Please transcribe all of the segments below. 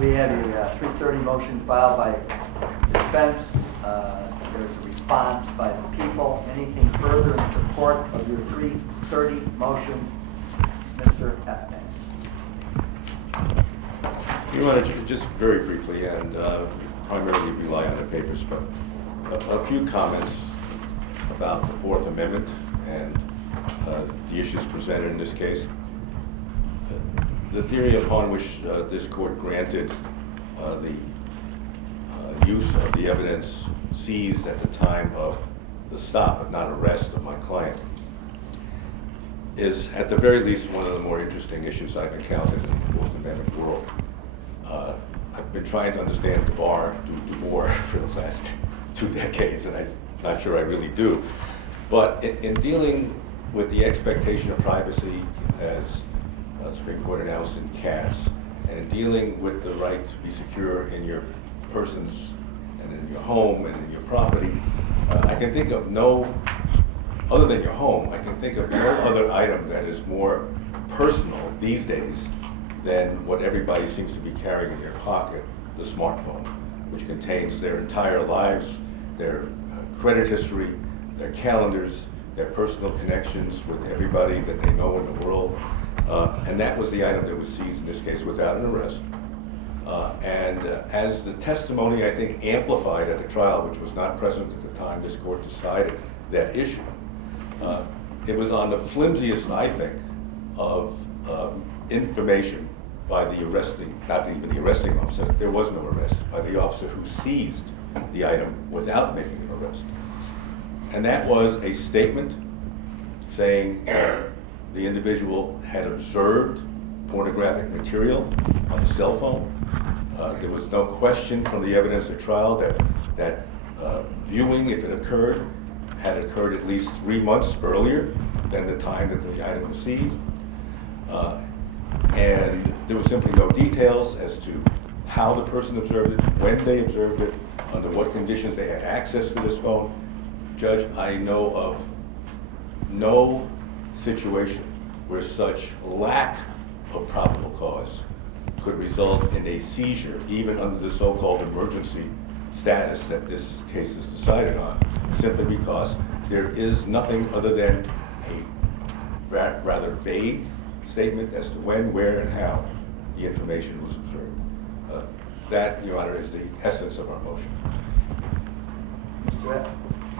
We have a 330 motion filed by the defense. There's a response by the people. Anything further in support of your 330 motion, Mr. Epstein? Your Honor, just very briefly, and primarily rely on the papers, but a few comments about the Fourth Amendment and the issues presented in this case. The theory upon which this court granted the use of the evidence seized at the time of the stop, but not arrest, of my client is, at the very least, one of the more interesting issues I've encountered in the Fourth Amendment world. I've been trying to understand the bar do more for the last 2 decades, and I'm not sure I really do. But in dealing with the expectation of privacy, as Supreme Court announced in Katz, and in dealing with the right to be secure in your persons and in your home and in your property, I can think of no, other than your home, I can think of no other item that is more personal these days than what everybody seems to be carrying in their pocket, the smartphone, which contains their entire lives, their credit history, their calendars, their personal connections with everybody that they know in the world. And that was the item that was seized in this case without an arrest. As the testimony, I think, amplified at the trial, which was not present at the time this court decided that issue, it was on the flimsiest, I think, of information by the arresting, not even the arresting officer, there was no arrest, by the officer who seized the item without making an arrest. And that was a statement saying the individual had observed pornographic material on a cell phone. There was no question from the evidence at trial that viewing, if it occurred, had occurred at least 3 months earlier than the time that the item was seized. And there was simply no details as to how the person observed it, when they observed it, under what conditions they had access to this phone. Judge, I know of no situation where such lack of probable cause could result in a seizure, even under the so-called emergency status that this case is decided on, simply because there is nothing other than a rather vague statement as to when, where, and how the information was observed. That, Your Honor, is the essence of our motion. Mr.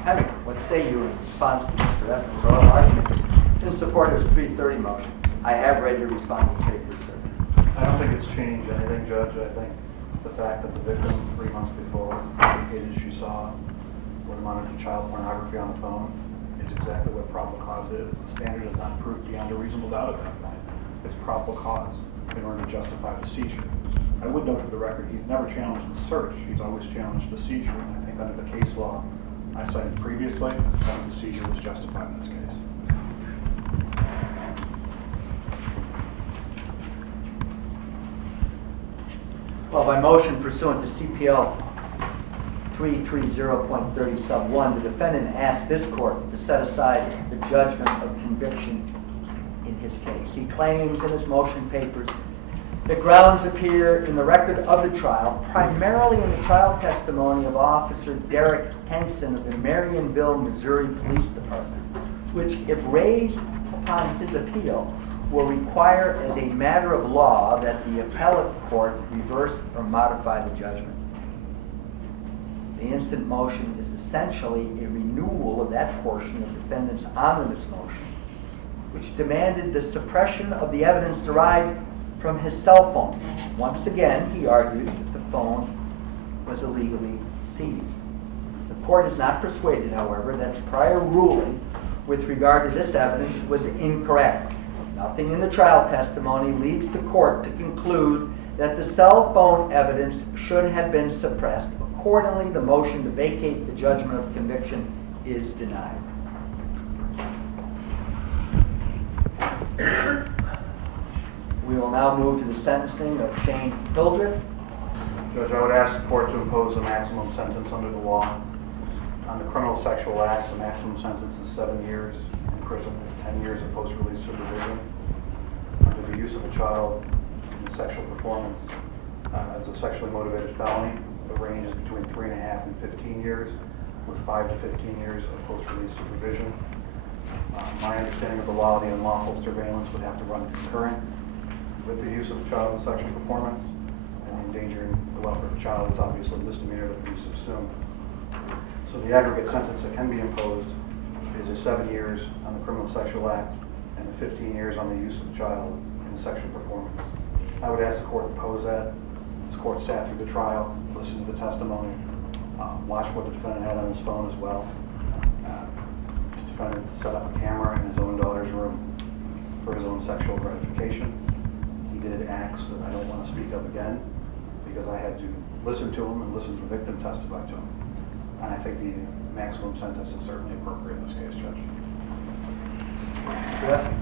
Hemming, what say you in response to Mr. Evans' oral argument in support of his 330 motion? I have read your response papers, sir. I don't think it's changed anything, Judge. I think the fact that the victim 3 months before indicated she saw what amounted to child pornography on the phone, it's exactly what probable cause is. The standard is not proof beyond a reasonable doubt at that point. It's probable cause in order to justify the seizure. I would note for the record, he's never challenged the search. He's always challenged the seizure. And I think under the case law I cited previously, the seizure was justified in this case. Well, by motion pursuant to CPL 330.30 sub 1, the defendant asked this court to set aside the judgment of conviction in his case. He claims in his motion papers that grounds appear in the record of the trial, primarily in the trial testimony of Officer Derek Henson of the Marionville, Missouri Police Department, which, if raised upon his appeal, will require as a matter of law that the appellate court reverse or modify the judgment. The instant motion is essentially a renewal of that portion of the defendant's omnibus motion, which demanded the suppression of the evidence derived from his cell phone. Once again, he argues that the phone was illegally seized. The court is not persuaded, however, that its prior ruling with regard to this evidence was incorrect. Nothing in the trial testimony leads the court to conclude that the cell phone evidence should have been suppressed. Accordingly, the motion to vacate the judgment of conviction is denied. We will now move to the sentencing of Shayne Hildreth. Judge, I would ask the court to impose a maximum sentence under the law. On the criminal sexual acts, the maximum sentence is 7 years in prison, 10 years of post-release supervision. Under the use of a child in sexual performance as a sexually motivated felony. The range is between 3.5 and 15 years, with 5 to 15 years of post-release supervision. My understanding of the law, the unlawful surveillance would have to run concurrent with the use of a child in sexual performance, and endangering the welfare of a child is obviously a misdemeanor that would be subsumed. So the aggregate sentence that can be imposed is a 7 years on the criminal sexual act and the 15 years on the use of a child in the sexual performance. I would ask the court to impose that. This court sat through the trial, listened to the testimony, watched what the defendant had on his phone as well. This defendant set up a camera in his own daughter's room for his own sexual gratification. He did acts that I don't want to speak of again because I had to listen to him and listen to the victim testify to him. And I think the maximum sentence is certainly appropriate in this case, Judge. Yeah.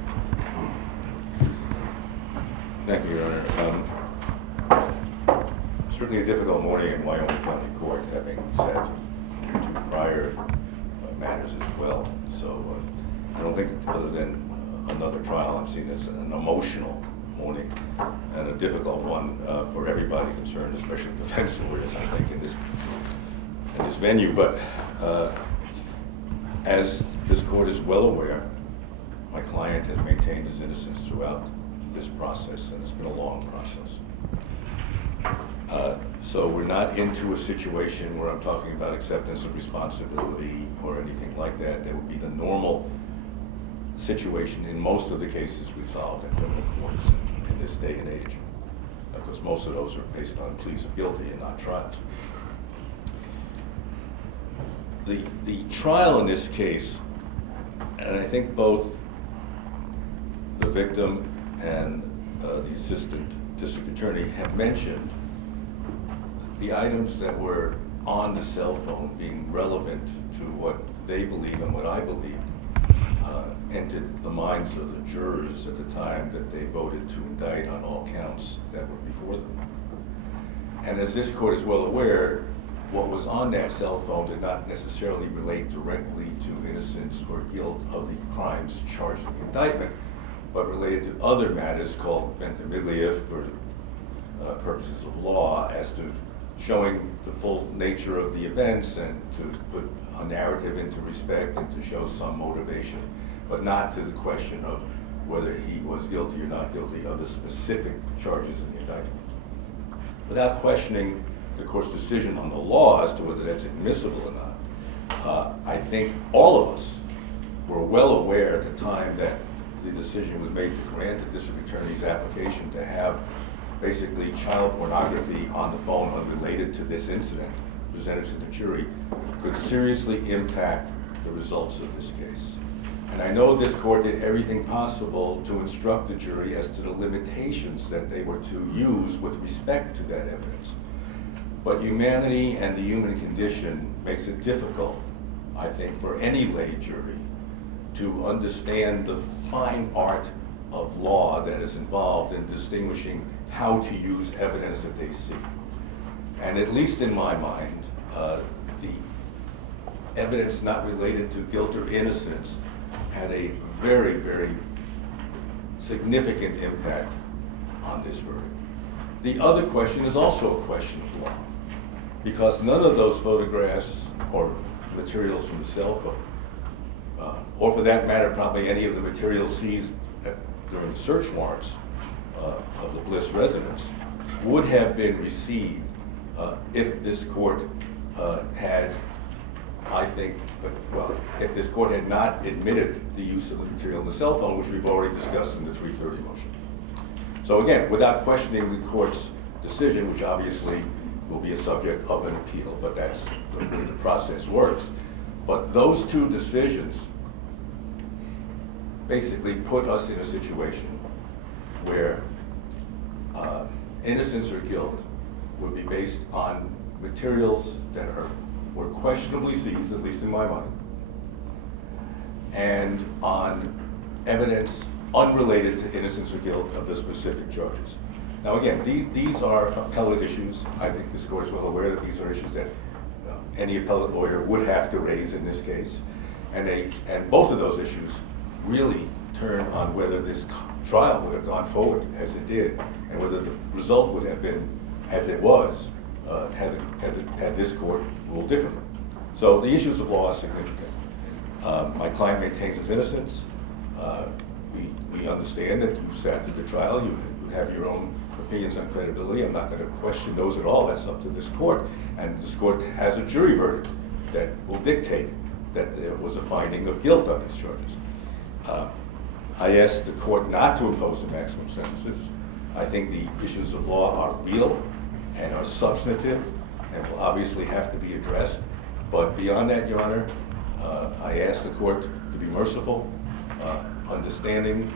Thank you, Your Honor. Certainly a difficult morning in Wyoming County Court, having sat through 2 prior matters as well. So I don't think, other than another trial, I've seen as an emotional morning and a difficult one for everybody concerned, especially defense lawyers, I think, in this venue. But as this court is well aware, my client has maintained his innocence throughout this process, and it's been a long process. So we're not into a situation where I'm talking about acceptance of responsibility or anything like that. That would be the normal situation in most of the cases resolved in criminal courts in this day and age, because most of those are based on pleas of guilty and not trials. The trial in this case, and I think both the victim and the assistant district attorney have mentioned the items that were on the cell phone being relevant to what they believe and what I believe entered the minds of the jurors at the time that they voted to indict on all counts that were before them. And as this court is well aware, what was on that cell phone did not necessarily relate directly to innocence or guilt of the crimes charged in the indictment, but related to other matters called ventimilia for purposes of law, as to showing the full nature of the events and to put a narrative into respect and to show some motivation, but not to the question of whether he was guilty or not guilty of the specific charges in the indictment. Without questioning the court's decision on the law as to whether that's admissible or not, I think all of us were well aware at the time that the decision was made to grant the district attorney's application to have basically child pornography on the phone unrelated to this incident presented to the jury could seriously impact the results of this case. And I know this court did everything possible to instruct the jury as to the limitations that they were to use with respect to that evidence. But humanity and the human condition makes it difficult, I think, for any lay jury to understand the fine art of law that is involved in distinguishing how to use evidence that they see. And at least in my mind, the evidence not related to guilt or innocence had a very, very significant impact on this verdict. The other question is also a question of law, because none of those photographs or materials from the cell phone, or for that matter, probably any of the materials seized during the search warrants of the Bliss residence, would have been received if this court had, I think, if this court had not admitted the use of the material in the cell phone, which we've already discussed in the 330 motion. So again, without questioning the court's decision, which obviously will be a subject of an appeal, but that's the way the process works. But those two decisions basically put us in a situation where innocence or guilt would be based on materials that were questionably seized, at least in my mind, and on evidence unrelated to innocence or guilt of the specific charges. Now again, these are appellate issues. I think this court is well aware that these are issues that any appellate lawyer would have to raise in this case. And both of those issues really turn on whether this trial would have gone forward as it did, and whether the result would have been as it was, had this court ruled differently. So the issues of law are significant. My client maintains his innocence. We understand that you sat through the trial. You have your own opinions on credibility. I'm not going to question those at all. That's up to this court. And this court has a jury verdict that will dictate that there was a finding of guilt on these charges. I asked the court not to impose the maximum sentences. I think the issues of law are real and are substantive and will obviously have to be addressed. But beyond that, Your Honor, I asked the court to be merciful, understanding,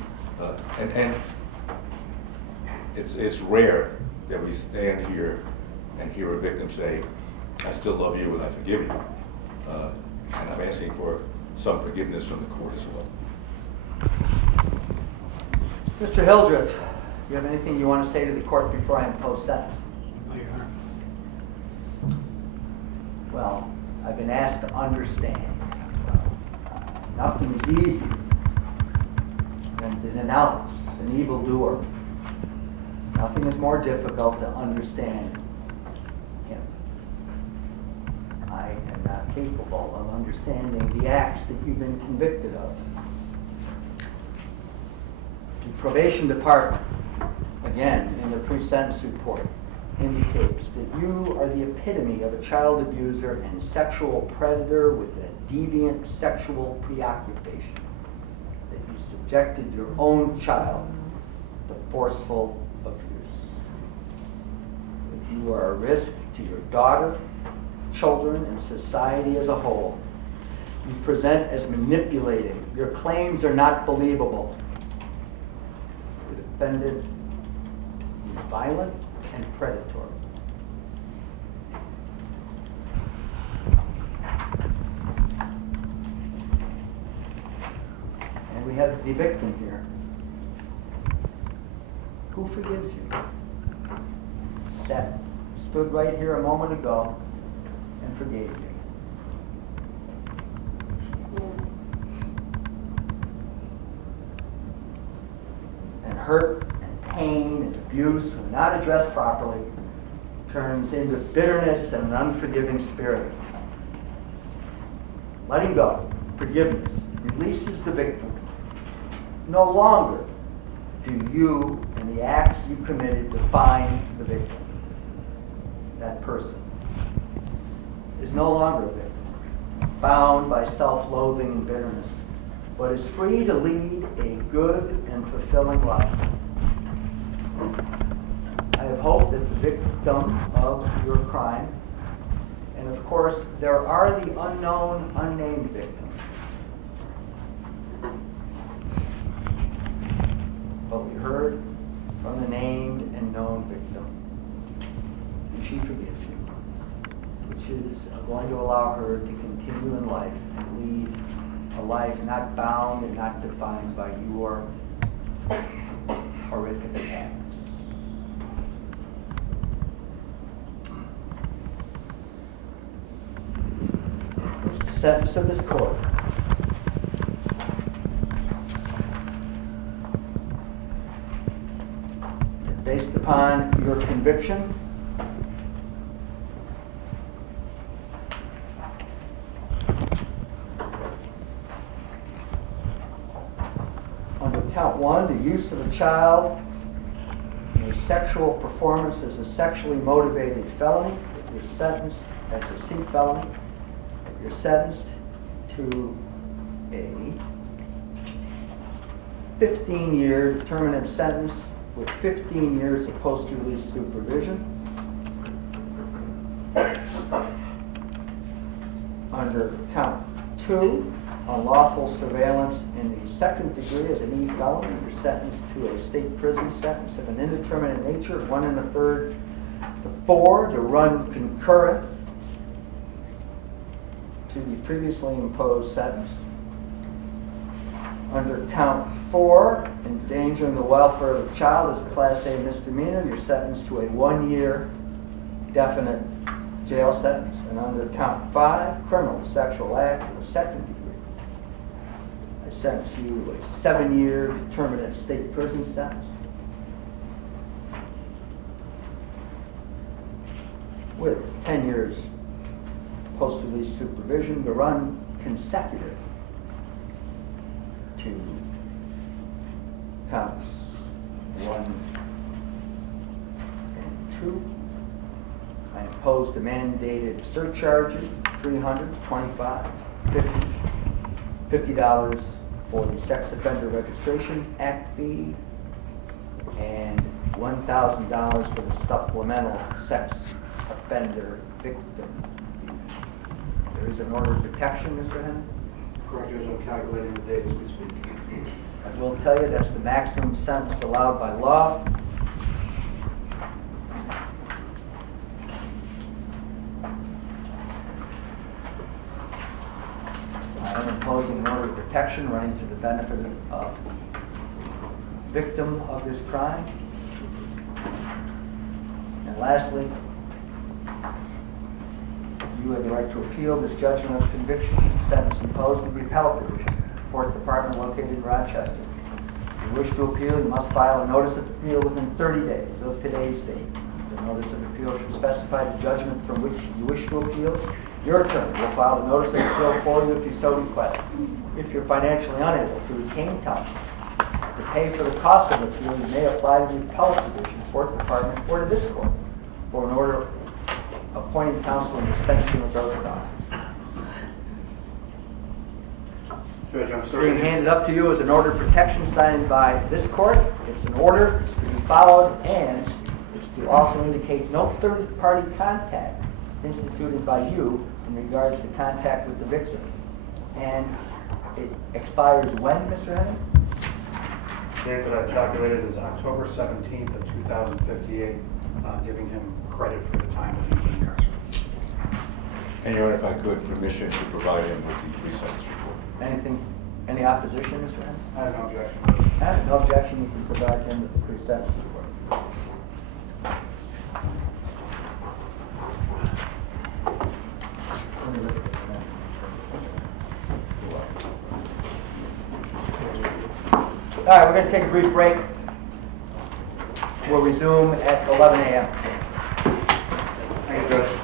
and it's rare that we stand here and hear a victim say, I still love you and I forgive you. And I'm asking for some forgiveness from the court as well. Mr. Hildreth, do you have anything you want to say to the court before I impose sentence? No, Your Honor. Well, I've been asked to understand. Nothing is easier than to denounce an evildoer. Nothing is more difficult to understand him. I am not capable of understanding the acts that you've been convicted of. The probation department, again, in the pre-sentence report, indicates that you are the epitome of a child abuser and sexual predator with a deviant sexual preoccupation. That you subjected your own child to forceful abuse. That you are a risk to your daughter, children, and society as a whole. You present as manipulating. Your claims are not believable. The defendant is violent and predatory. And we have the victim here. Who forgives you? That stood right here a moment ago and forgave you. And hurt and pain and abuse, when not addressed properly, turns into bitterness and an unforgiving spirit. Letting go, forgiveness, releases the victim. No longer do you and the acts you committed define the victim. That person is no longer a victim, bound by self-loathing and bitterness, but is free to lead a good and fulfilling life. I have hoped that the victim of your crime, and of course there are the unknown, unnamed victims, but we heard from the named and known victim, and she forgives you, which is going to allow her to continue in life and lead a life not bound and not defined by your horrific acts. The sentence of this court is based upon your conviction under count 1, the use of a child in a sexual performance as a sexually motivated felony. If you're sentenced as a C felony, if you're sentenced to a 15-year determinate sentence with 15 years of post-release supervision. Under count 2, unlawful surveillance in the second degree as an E felony, you're sentenced to a state prison sentence of an indeterminate nature, 1 1/3 to 4, to run concurrent to the previously imposed sentence. Under count 4, endangering the welfare of a child as a Class A misdemeanor, you're sentenced to a 1-year definite jail sentence. And under count 5, criminal sexual act of the second degree, I sentence you to a 7-year determinate state prison sentence. with 10 years post-release supervision to run consecutive to counts 1 and 2. I imposed a mandated surcharges, $300, $25, $50 for the Sex Offender Registration Act fee, and $1,000 for the supplemental sex offender victim fee. There is an order of protection, Mr. Henry? Correct, Judge, I'm calculating the date as we speak. I will tell you that's the maximum sentence allowed by law. I am imposing an order of protection running to the benefit of the victim of this crime. And lastly, you have the right to appeal this judgment of conviction, sentence imposed in the Appellate Division, Fourth Department located in Rochester. If you wish to appeal, you must file a notice of appeal within 30 days of today's date. The notice of appeal should specify the judgment from which you wish to appeal. Your attorney will file the notice of appeal for you if you so request. If you're financially unable to retain counsel to pay for the cost of appeal, you may apply to the Appellate Division, Fourth Department, or to this court for an order appointing counsel and dispensing with those costs. Judge, I'm sorry. Being handed up to you is an order of protection signed by this court. It's an order, it's to be followed, and it's to also indicate no third-party contact instituted by you in regards to contact with the victim. And it expires when, Mr. Henry? The date that I calculated is October 17th of 2058, giving him credit for the time that he's been incarcerated. And Your Honor, if I could, permission to provide him with the pre-sentence report. Anything, any opposition, Mr. Henry? I have no objection. I have no objection, you can provide him with the pre-sentence report. All right, we're going to take a brief break. We'll resume at 11 a.m. Thank you, Judge.